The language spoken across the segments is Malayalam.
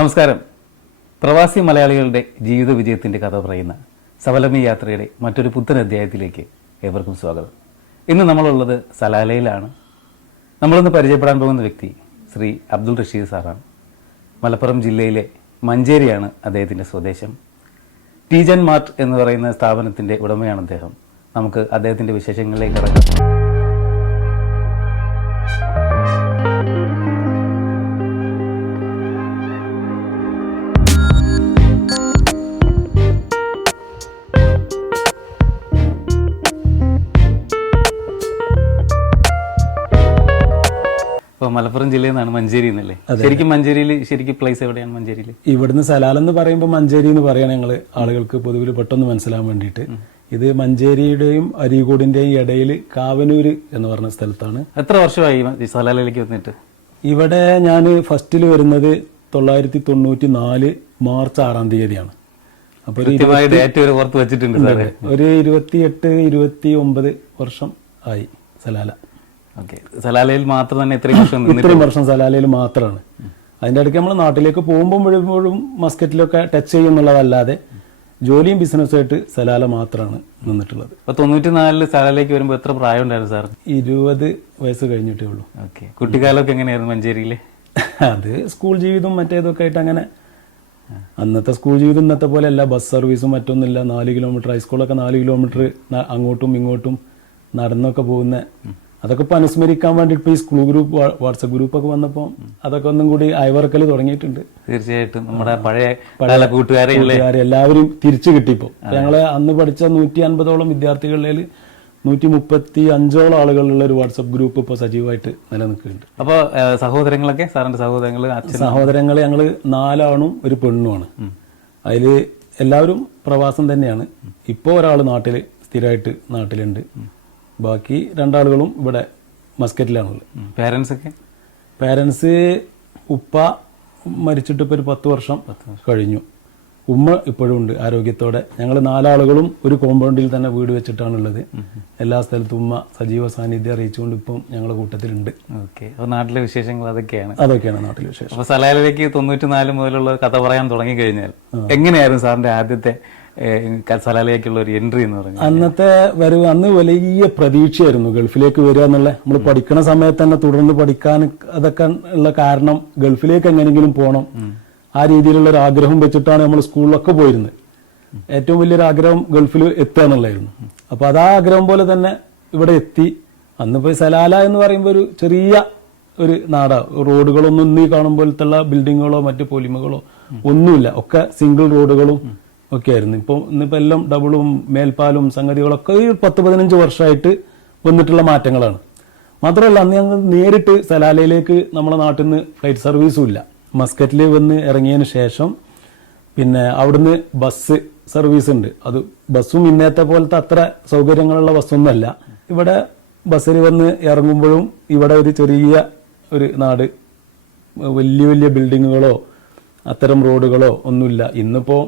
നമസ്കാരം. പ്രവാസി മലയാളികളുടെ ജീവിത വിജയത്തിൻ്റെ കഥ പറയുന്ന സഫലമി യാത്രയുടെ മറ്റൊരു പുത്തൻ അധ്യായത്തിലേക്ക് ഏവർക്കും സ്വാഗതം. ഇന്ന് നമ്മളുള്ളത് സലാലയിലാണ്. നമ്മളിന്ന് പരിചയപ്പെടാൻ പോകുന്ന വ്യക്തി ശ്രീ അബ്ദുൾ റഷീദ് സാറാണ്. മലപ്പുറം ജില്ലയിലെ മഞ്ചേരിയാണ് അദ്ദേഹത്തിൻ്റെ സ്വദേശം. ടീജൻ മാർട്ട് എന്ന് പറയുന്ന സ്ഥാപനത്തിൻ്റെ ഉടമയാണ് അദ്ദേഹം. നമുക്ക് അദ്ദേഹത്തിൻ്റെ വിശേഷങ്ങളിലേക്ക് കടക്കാം. മലപ്പുറം ജില്ലയിൽ നിന്നാണ്, മഞ്ചേരി എന്നല്ലേ? ശരിക്കും മഞ്ചേരിയിൽ പ്ലേസ് എവിടെയാണ്? മഞ്ചേരിയിൽ ഇവിടുന്ന് സലാല എന്ന് പറയുമ്പോൾ മഞ്ചേരി എന്ന് പറയാണ് ഞങ്ങൾ ആളുകൾക്ക് പൊതുവിൽ പെട്ടെന്ന് മനസ്സിലാൻ വേണ്ടിയിട്ട്. ഇത് മഞ്ചേരിയുടെയും അരീക്കോടിന്റെയും ഇടയിൽ കാവനൂര് എന്ന് പറഞ്ഞ സ്ഥലത്താണ്. എത്ര വർഷമായി സലാലയിലേക്ക് വന്നിട്ട്? ഇവിടെ ഞാൻ ഫസ്റ്റിൽ വരുന്നത് 1994 മാർച്ച് 6-ാം തീയതിയാണ്. അപ്പൊ ഒരു 28-29 വർഷം ആയി സലാല. സലാലയിൽ മാത്രം തന്നെ ഇത്രയും വർഷം സലാലയിൽ മാത്രമാണ്. അതിന്റെ ഇടയ്ക്ക് നമ്മൾ നാട്ടിലേക്ക് പോകുമ്പോഴും മസ്കറ്റിലൊക്കെ ടച്ച് ചെയ്യുന്നുള്ളതല്ലാതെ ജോലിയും ബിസിനസ്സുമായിട്ട് സലാല മാത്രമാണ് നിന്നിട്ടുള്ളത്. 94 സലാലയിലേക്ക് വരുമ്പോൾ എത്ര പ്രായം ഉണ്ടായിരുന്നു സാർ? 20 വയസ്സ് കഴിഞ്ഞിട്ടേ ഉള്ളൂ. കുട്ടിക്കാലമൊക്കെ എങ്ങനെയായിരുന്നു മഞ്ചേരിയിലെ? അത് സ്കൂൾ ജീവിതം മറ്റേതൊക്കെ ആയിട്ട് അങ്ങനെ. അന്നത്തെ സ്കൂൾ ജീവിതം ഇന്നത്തെ പോലെ അല്ല. ബസ് സർവീസും മറ്റൊന്നുമില്ല. 4 കിലോമീറ്റർ, ഹൈസ്കൂളൊക്കെ 4 കിലോമീറ്റർ അങ്ങോട്ടും ഇങ്ങോട്ടും നടന്നൊക്കെ പോകുന്ന, അതൊക്കെ ഇപ്പൊ അനുസ്മരിക്കാൻ വേണ്ടിട്ട് ഇപ്പൊ ഈ സ്കൂൾ ഗ്രൂപ്പ്, വാട്സപ്പ് ഗ്രൂപ്പ് ഒക്കെ വന്നപ്പോ അതൊക്കെ ഒന്നും കൂടി അയവർക്കൽ തുടങ്ങിയിട്ടുണ്ട്. തീർച്ചയായിട്ടും നമ്മുടെ പഴയ കൂട്ടുകാരെ എല്ലാവരും തിരിച്ചു കിട്ടിപ്പോ. ഞങ്ങളെ അന്ന് പഠിച്ച 150ഓളം വിദ്യാർത്ഥികളിൽ 135ഓളം ആളുകളുള്ള ഒരു വാട്സപ്പ് ഗ്രൂപ്പ് ഇപ്പൊ സജീവമായിട്ട് നിലനിൽക്കുന്നുണ്ട്. അപ്പൊ സഹോദരങ്ങളൊക്കെ, സാറിന്റെ സഹോദരങ്ങൾ ഞങ്ങള് 4 ആണും 1 പെണ്ണുമാണ്. അതില് എല്ലാവരും പ്രവാസം തന്നെയാണ്. ഇപ്പൊ ഒരാള് നാട്ടില് സ്ഥിരമായിട്ട് നാട്ടിലുണ്ട്. ബാക്കി 2 ആളുകളും ഇവിടെ മസ്കറ്റിലാണുള്ളത്. പേരൻസ് ഉപ്പ മരിച്ചിട്ട് ഇപ്പൊ ഒരു 10 വർഷം കഴിഞ്ഞു. ഉമ്മ ഇപ്പോഴും ഉണ്ട് ആരോഗ്യത്തോടെ. ഞങ്ങൾ 4 ആളുകളും ഒരു കോമ്പൗണ്ടിൽ തന്നെ വീട് വെച്ചിട്ടാണുള്ളത്. എല്ലാ സ്ഥലത്തും ഉമ്മ സജീവ സാന്നിധ്യം അറിയിച്ചുകൊണ്ട് ഇപ്പം ഞങ്ങളുടെ കൂട്ടത്തിലുണ്ട്. നാട്ടിലെ വിശേഷങ്ങൾ അതൊക്കെയാണ് നാട്ടിലെ വിശേഷം. അപ്പൊ സലാലയിലേക്ക് 94 മുതലുള്ള കഥ പറയാൻ തുടങ്ങി കഴിഞ്ഞാൽ എങ്ങനെയായിരുന്നു സാറിന്റെ ആദ്യത്തെ സലാലയിലേക്കുള്ള ഒരു എൻട്രി എന്ന് പറഞ്ഞാൽ? അന്നത്തെ വരവ്, അന്ന് വലിയ പ്രതീക്ഷയായിരുന്നു ഗൾഫിലേക്ക് വരിക എന്നുള്ള. നമ്മൾ പഠിക്കുന്ന സമയത്ത് തന്നെ തുടർന്ന് പഠിക്കാൻ അതൊക്കെ ഉള്ള കാരണം ഗൾഫിലേക്ക് എങ്ങനെയെങ്കിലും പോകണം, ആ രീതിയിലുള്ള ഒരു ആഗ്രഹം വെച്ചിട്ടാണ് നമ്മൾ സ്കൂളിലൊക്കെ പോയിരുന്നത്. ഏറ്റവും വലിയൊരു ആഗ്രഹം ഗൾഫിൽ എത്തുക എന്നുള്ളതായിരുന്നു. അപ്പൊ അതാ ആഗ്രഹം പോലെ തന്നെ ഇവിടെ എത്തി. അന്നിപ്പോ സലാല എന്ന് പറയുമ്പോൾ ഒരു ചെറിയ ഒരു നാടാ. റോഡുകളൊന്നും ഇന്നീ കാണുമ്പോഴത്തുള്ള ബിൽഡിങ്ങുകളോ മറ്റു പൊലിമകളോ ഒന്നുമില്ല. ഒക്കെ സിംഗിൾ റോഡുകളും ഒക്കെ ആയിരുന്നു. ഇന്നിപ്പോ എല്ലാം ഡബിളും മേൽപ്പാലും സംഗതികളൊക്കെ 10-15 വർഷമായിട്ട് വന്നിട്ടുള്ള മാറ്റങ്ങളാണ്. മാത്രമല്ല അന്ന് ഞങ്ങൾ നേരിട്ട് സലാലയിലേക്ക് നമ്മളെ നാട്ടിൽ നിന്ന് ഫ്ലൈറ്റ് സർവീസും ഇല്ല. മസ്കറ്റിൽ വന്ന് ഇറങ്ങിയതിന് ശേഷം പിന്നെ അവിടുന്ന് ബസ് സർവീസ് ഉണ്ട്. അത് ബസ്സും ഇന്നത്തെ പോലത്തെ അത്ര സൗകര്യങ്ങളുള്ള ബസ്സൊന്നുമല്ല. ഇവിടെ ബസ്സിൽ വന്ന് ഇറങ്ങുമ്പോഴും ഇവിടെ ഒരു ചെറിയ ഒരു നാട്, വലിയ വലിയ ബിൽഡിങ്ങുകളോ അത്തരം റോഡുകളോ ഒന്നുമില്ല. ഇന്നിപ്പോ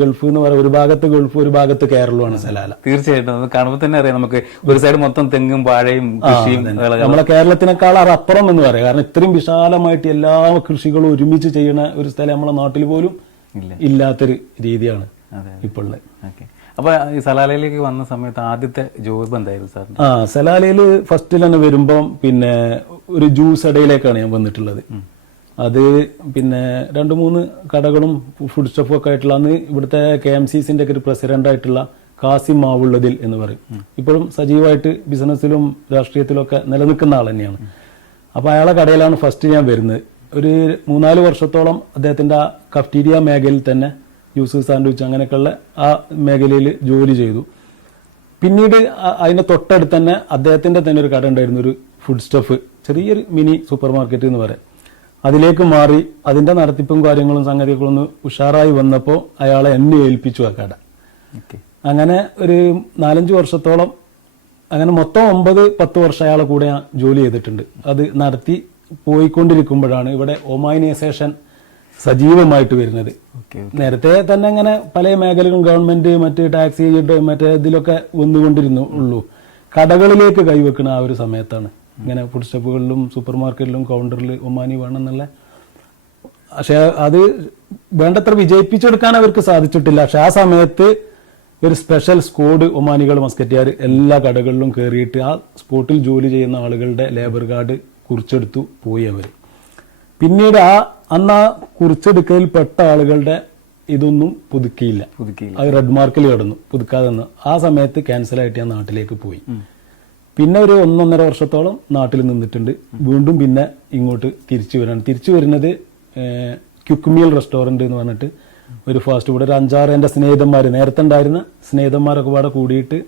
ഗൾഫ് എന്ന് പറയുക, ഒരു ഭാഗത്ത് ഗൾഫ് ഒരു ഭാഗത്ത് കേരളമാണ് സലാല. തീർച്ചയായിട്ടും കാണുമ്പോൾ തന്നെ അറിയാം നമുക്ക്. ഒരു സൈഡ് മൊത്തം തെങ്ങും വാഴയും കൃഷിയും. നമ്മളെ കേരളത്തിനേക്കാൾ അപ്പുറം എന്ന് പറയാം. കാരണം ഇത്രയും വിശാലമായിട്ട് എല്ലാ കൃഷികളും ഒരുമിച്ച് ചെയ്യുന്ന ഒരു സ്ഥലം നമ്മളെ നാട്ടിൽ പോലും ഇല്ലാത്തൊരു രീതിയാണ് ഇപ്പോൾ ഉള്ളത്. അപ്പൊ ഈ സലാലയിലേക്ക് വന്ന സമയത്ത് ആദ്യത്തെ ജോബ് എന്തായിരുന്നു സാർ? സലാലയില് ഫസ്റ്റിൽ തന്നെ വരുമ്പം പിന്നെ ഒരു ജ്യൂസ് ഇടയിലേക്കാണ് ഞാൻ വന്നിട്ടുള്ളത്. അത് പിന്നെ 2-3 കടകളും ഫുഡ് സ്റ്റഫും ഒക്കെ ആയിട്ടുള്ള, അന്ന് ഇവിടുത്തെ KMCCന്റെ ഒക്കെ ഒരു പ്രസിഡന്റ് ആയിട്ടുള്ള കാസിം മാവുള്ളതിൽ എന്ന് പറയും. ഇപ്പോഴും സജീവമായിട്ട് ബിസിനസ്സിലും രാഷ്ട്രീയത്തിലും ഒക്കെ നിലനിൽക്കുന്ന ആൾ തന്നെയാണ്. അപ്പൊ അയാളെ കടയിലാണ് ഫസ്റ്റ് ഞാൻ വരുന്നത്. ഒരു 3-4 വർഷത്തോളം അദ്ദേഹത്തിന്റെ ആ കഫ്റ്റീരിയ മേഖലയിൽ തന്നെ ജ്യൂസ്, സാൻഡ്വിച്ച് അങ്ങനെയൊക്കെയുള്ള ആ മേഖലയിൽ ജോലി ചെയ്തു. പിന്നീട് അതിന്റെ തൊട്ടടുത്ത് തന്നെ അദ്ദേഹത്തിന്റെ തന്നെ ഒരു കട ഉണ്ടായിരുന്നു, ഒരു ഫുഡ് സ്റ്റഫ്, ചെറിയൊരു മിനി സൂപ്പർ മാർക്കറ്റ് എന്ന് പറയാം. അതിലേക്ക് മാറി അതിന്റെ നടത്തിപ്പും കാര്യങ്ങളും സംഗതികളൊന്ന് ഉഷാറായി വന്നപ്പോൾ അയാളെ എന്നെ ഏൽപ്പിച്ചു ആ കട. അങ്ങനെ ഒരു 4-5 വർഷത്തോളം, അങ്ങനെ മൊത്തം 9-10 വർഷം അയാളെ കൂടെ ഞാൻ ജോലി ചെയ്തിട്ടുണ്ട്. അത് നടത്തി പോയിക്കൊണ്ടിരിക്കുമ്പോഴാണ് ഇവിടെ ഒമാനൈസേഷൻ സജീവമായിട്ട് വരുന്നത്. നേരത്തെ തന്നെ അങ്ങനെ പല മേഖലകളും ഗവൺമെന്റ് മറ്റ് ടാക്സി മറ്റേ ഇതിലൊക്കെ വന്നുകൊണ്ടിരുന്നു ഉള്ളൂ. കടകളിലേക്ക് കൈവെക്കുന്ന ആ ഒരു സമയത്താണ് ഇങ്ങനെ ഫുഡ് സ്റ്റെപ്പുകളിലും സൂപ്പർ മാർക്കറ്റിലും കൗണ്ടറിൽ ഒമാനി വേണമെന്നുള്ള പക്ഷെ അത് വേണ്ടത്ര വിജയിപ്പിച്ചെടുക്കാൻ അവർക്ക് സാധിച്ചിട്ടില്ല. പക്ഷെ ആ സമയത്ത് ഒരു സ്പെഷ്യൽ സ്ക്വാഡ് ഒമാനികൾ മസ്കറ്റുകാർ എല്ലാ കടകളിലും കയറിയിട്ട് ആ സ്പോട്ടിൽ ജോലി ചെയ്യുന്ന ആളുകളുടെ ലേബർ കാർഡ് കുറിച്ചെടുത്തു പോയി അവർ. പിന്നീട് അന്ന് ആ കുറിച്ചെടുക്കലിൽ പെട്ട ആളുകളുടെ ഇതൊന്നും പുതുക്കിയില്ല. അത് റെഡ് മാർക്കിൽ കിടന്നു, പുതുക്കാതെ നിന്ന്. ആ സമയത്ത് ക്യാൻസലായിട്ട് ഞാൻ നാട്ടിലേക്ക് പോയി. പിന്നെ ഒരു 1.5 വർഷത്തോളം നാട്ടിൽ നിന്നിട്ടുണ്ട്. വീണ്ടും പിന്നെ ഇങ്ങോട്ട് തിരിച്ചു വരാണ്. തിരിച്ചു വരുന്നത് ക്യുക്ക് മീൽ റെസ്റ്റോറന്റ് എന്ന് പറഞ്ഞിട്ട് ഒരു ഫാസ്റ്റ് ഫുഡ്, ഒരു 5-6 എൻ്റെ സ്നേഹിതന്മാർ, നേരത്തെ ഉണ്ടായിരുന്ന സ്നേഹിതന്മാരൊക്കെ പാടെ കൂടിയിട്ട്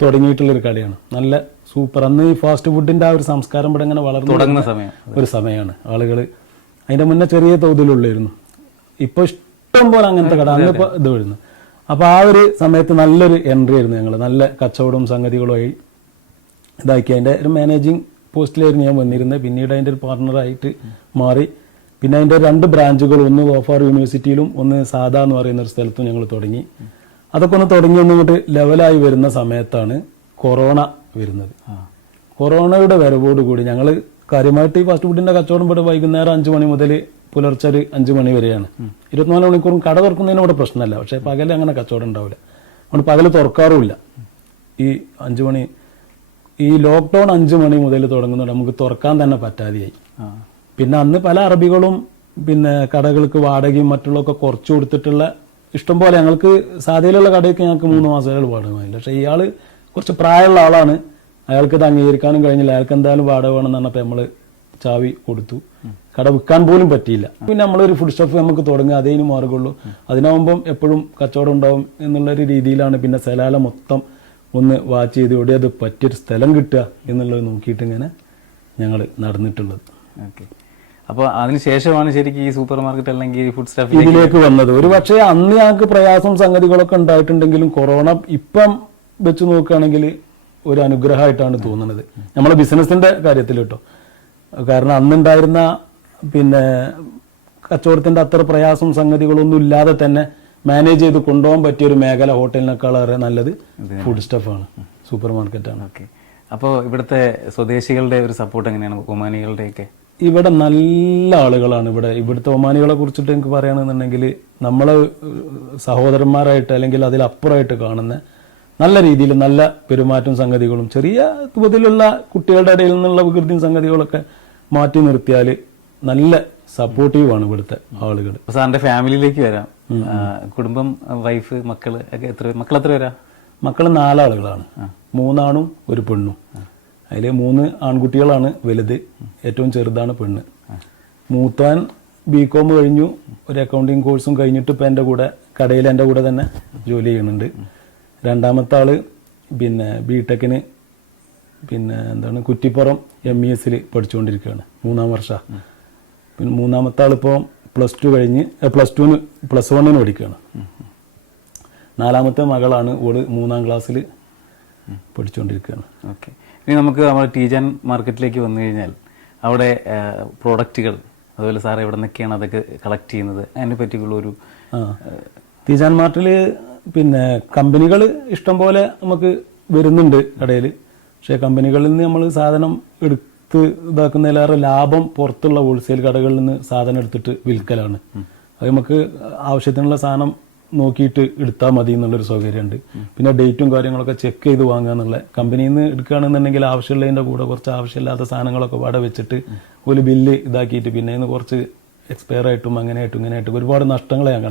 തുടങ്ങിയിട്ടുള്ളൊരു കടയാണ്. നല്ല സൂപ്പർ. അന്ന് ഈ ഫാസ്റ്റ് ഫുഡിന്റെ ആ ഒരു സംസ്കാരം ഇവിടെ ഇങ്ങനെ വളർന്നു തുടങ്ങുന്ന ഒരു സമയമാണ്. ആളുകൾ അതിന്റെ മുന്നേ ചെറിയ തോതിലുള്ളായിരുന്നു. ഇപ്പൊ ഇഷ്ടം പോലെ അങ്ങനത്തെ കട അന്നിപ്പോ ഇത് വരുന്നു. അപ്പൊ ആ ഒരു സമയത്ത് നല്ലൊരു എൻട്രി ആയിരുന്നു ഞങ്ങൾ. നല്ല കച്ചവടവും സംഗതികളുമായി ഇതാക്കി. അതിന്റെ ഒരു മാനേജിങ് പോസ്റ്റിലായിരുന്നു ഞാൻ വന്നിരുന്നത്. പിന്നീട് അതിന്റെ ഒരു പാർട്ണറായിട്ട് മാറി. പിന്നെ അതിന്റെ 2 ബ്രാഞ്ചുകൾ, ഒന്ന് വോഫാർ യൂണിവേഴ്സിറ്റിയിലും ഒന്ന് സാദാ എന്ന് പറയുന്ന ഒരു സ്ഥലത്തും ഞങ്ങൾ തുടങ്ങി. അതൊക്കെ ഒന്ന് തുടങ്ങി ഒന്നിങ്ങോട്ട് ലെവലായി വരുന്ന സമയത്താണ് കൊറോണ വരുന്നത്. കൊറോണയുടെ വരവോടുകൂടി ഞങ്ങൾ കാര്യമായിട്ട് ഈ ഫാസ്റ്റ് ഫുഡിന്റെ കച്ചവടം ഇവിടെ വൈകുന്നേരം 5 മണി മുതൽ പുലർച്ചെ ഒരു 5 മണി വരെയാണ്. 24 മണിക്കൂറും കട തുറക്കുന്നതിന് ഇവിടെ പ്രശ്നമല്ല. പക്ഷെ പകല് അങ്ങനെ കച്ചവടം ഉണ്ടാവില്ല. അതുകൊണ്ട് പകല് തുറക്കാറുമില്ല. ഈ 5 മണി, ഈ ലോക്ക്ഡൌൺ 5 മണി മുതൽ തുടങ്ങുന്നുണ്ട്. നമുക്ക് തുറക്കാൻ തന്നെ പറ്റാതെയായി. പിന്നെ അന്ന് പല അറബികളും പിന്നെ കടകൾക്ക് വാടകയും മറ്റുള്ളതൊക്കെ കുറച്ചു കൊടുത്തിട്ടുള്ള ഇഷ്ടംപോലെ. ഞങ്ങൾക്ക് സാധ്യതയിലുള്ള കടയൊക്കെ ഞങ്ങൾക്ക് 3 മാസങ്ങൾ വാടകമായില്ല. പക്ഷെ ഇയാള് കുറച്ച് പ്രായമുള്ള ആളാണ്. അയാൾക്ക് ഇത് അംഗീകരിക്കാനും കഴിഞ്ഞില്ല. അയാൾക്ക് എന്തായാലും വാടക വേണമെന്ന് പറഞ്ഞപ്പോൾ നമ്മള് ചാവി കൊടുത്തു. കട വിൽക്കാൻ പോലും പറ്റിയില്ല. പിന്നെ നമ്മളൊരു ഫുഡ് സ്റ്റഫ് നമുക്ക് തുടങ്ങുക, അതേനും മാർഗമുള്ളൂ. അതിനാവുമ്പം എപ്പോഴും കച്ചവടം ഉണ്ടാവും എന്നുള്ളൊരു രീതിയിലാണ് പിന്നെ സലാല മൊത്തം ഒന്ന് വാച്ച് ചെയ്ത് എവിടെ അത് പറ്റിയൊരു സ്ഥലം കിട്ടുക എന്നുള്ളത് നോക്കിയിട്ട് ഇങ്ങനെ ഞങ്ങൾ നടന്നിട്ടുള്ളത്. ഓക്കെ. അപ്പോൾ അതിനുശേഷമാണ് ശരിക്കും ഈ സൂപ്പർ മാർക്കറ്റ് അല്ലെങ്കിൽ ഫുഡ് സ്റ്റഫ് ഇതിലേക്ക് വന്നത്. ഒരു പക്ഷേ അന്ന് ഞങ്ങൾക്ക് പ്രയാസം സംഗതികളൊക്കെ ഉണ്ടായിട്ടുണ്ടെങ്കിലും കൊറോണ ഇപ്പം വെച്ച് നോക്കുകയാണെങ്കിൽ ഒരു അനുഗ്രഹമായിട്ടാണ് തോന്നുന്നത് നമ്മളെ ബിസിനസിന്റെ കാര്യത്തിൽ കേട്ടോ. കാരണം അന്നുണ്ടായിരുന്ന പിന്നെ കച്ചവടത്തിന്റെ അത്ര പ്രയാസം സംഗതികളൊന്നും ഇല്ലാതെ തന്നെ മാനേജ് ചെയ്ത് കൊണ്ടുപോകാൻ പറ്റിയ ഒരു മേഖല ഹോട്ടലിനേക്കാളേറെ നല്ലത് ഫുഡ് സ്റ്റഫാണ്, സൂപ്പർ മാർക്കറ്റാണ്. ഓക്കെ. അപ്പോൾ ഇവിടുത്തെ സ്വദേശികളുടെ ഒരു സപ്പോർട്ട് എങ്ങനെയാണ്, ഒമാനികളുടെയൊക്കെ? ഇവിടെ നല്ല ആളുകളാണ്. ഇവിടുത്തെ ഒമാനികളെ കുറിച്ചിട്ട് എനിക്ക് പറയുകയാണെന്നുണ്ടെങ്കിൽ നമ്മളെ സഹോദരന്മാരായിട്ട് അല്ലെങ്കിൽ അതിലപ്പുറമായിട്ട് കാണുന്ന നല്ല രീതിയിൽ നല്ല പെരുമാറ്റം സംഗതികളും ചെറിയ തോതിലുള്ള കുട്ടികളുടെ ഇടയിൽ നിന്നുള്ള വികൃതിയും സംഗതികളൊക്കെ മാറ്റി നിർത്തിയാൽ നല്ല സപ്പോർട്ടീവാണ് ഇവിടുത്തെ ആളുകൾ. സാറിന്റെ ഫാമിലിയിലേക്ക് വരാം. കുടുംബം, വൈഫ്, മക്കള് ഒക്കെ മക്കൾ എത്ര പേരാ? മക്കൾ 4 ആളുകളാണ്. 3 ആണും 1 പെണ്ണും. അതിൽ 3 ആൺകുട്ടികളാണ് വലുത്, ഏറ്റവും ചെറുതാണ് പെണ്ണ്. മൂത്താൻ BCom കഴിഞ്ഞു, ഒരു അക്കൗണ്ടിങ് കോഴ്സും കഴിഞ്ഞിട്ട് ഇപ്പം എൻ്റെ കൂടെ കടയിൽ എൻ്റെ കൂടെ തന്നെ ജോലി ചെയ്യുന്നുണ്ട്. രണ്ടാമത്തെ ആള് പിന്നെ BTechന് പിന്നെ കുറ്റിപ്പുറം MES പഠിച്ചുകൊണ്ടിരിക്കുകയാണ്, 3-ാം വർഷം. പിന്നെ മൂന്നാമത്തെ ആളിപ്പോൾ +2 കഴിഞ്ഞ് +1 പഠിക്കുകയാണ്. 4-ാമത്തെ മകളാണ്, ഓള് 3-ാം ക്ലാസ്സിൽ പഠിച്ചുകൊണ്ടിരിക്കുകയാണ്. ഓക്കെ. ഇനി നമുക്ക് നമ്മുടെ ടീജാൻ മാർക്കറ്റിലേക്ക് വന്നു കഴിഞ്ഞാൽ അവിടെ പ്രോഡക്റ്റുകൾ, അതുപോലെ സാർ എവിടെ നിന്നൊക്കെയാണ് അതൊക്കെ കളക്ട് ചെയ്യുന്നത്, അതിനെ പറ്റിയുള്ള ഒരു ടീജാൻ മാർട്ടിൽ പിന്നെ കമ്പനികൾ ഇഷ്ടം പോലെ നമുക്ക് വരുന്നുണ്ട് കടയിൽ. പക്ഷെ കമ്പനികളിൽ നിന്ന് നമ്മൾ സാധനം എടുത്ത് ഇതാക്കുന്നതിലേറെ ലാഭം പുറത്തുള്ള ഹോൾസെയിൽ കടകളിൽ നിന്ന് സാധനം എടുത്തിട്ട് വിൽക്കലാണ്. അത് നമുക്ക് ആവശ്യത്തിനുള്ള സാധനം നോക്കിയിട്ട് എടുത്താൽ മതി എന്നുള്ളൊരു സൗകര്യമുണ്ട്. പിന്നെ ഡേറ്റും കാര്യങ്ങളൊക്കെ ചെക്ക് ചെയ്ത് വാങ്ങുക എന്നുള്ള. കമ്പനിയിൽ നിന്ന് എടുക്കുകയാണെന്നുണ്ടെങ്കിൽ ആവശ്യമുള്ളതിൻ്റെ കൂടെ കുറച്ച് ആവശ്യമില്ലാത്ത സാധനങ്ങളൊക്കെ പാടെ വെച്ചിട്ട് ഒരു ബില്ല് ഇതാക്കിയിട്ട് പിന്നെ കുറച്ച് എക്സ്പയർ ആയിട്ടും അങ്ങനെയായിട്ടും ഇങ്ങനെയായിട്ടും ഒരുപാട് നഷ്ടങ്ങളെ ഞാൻ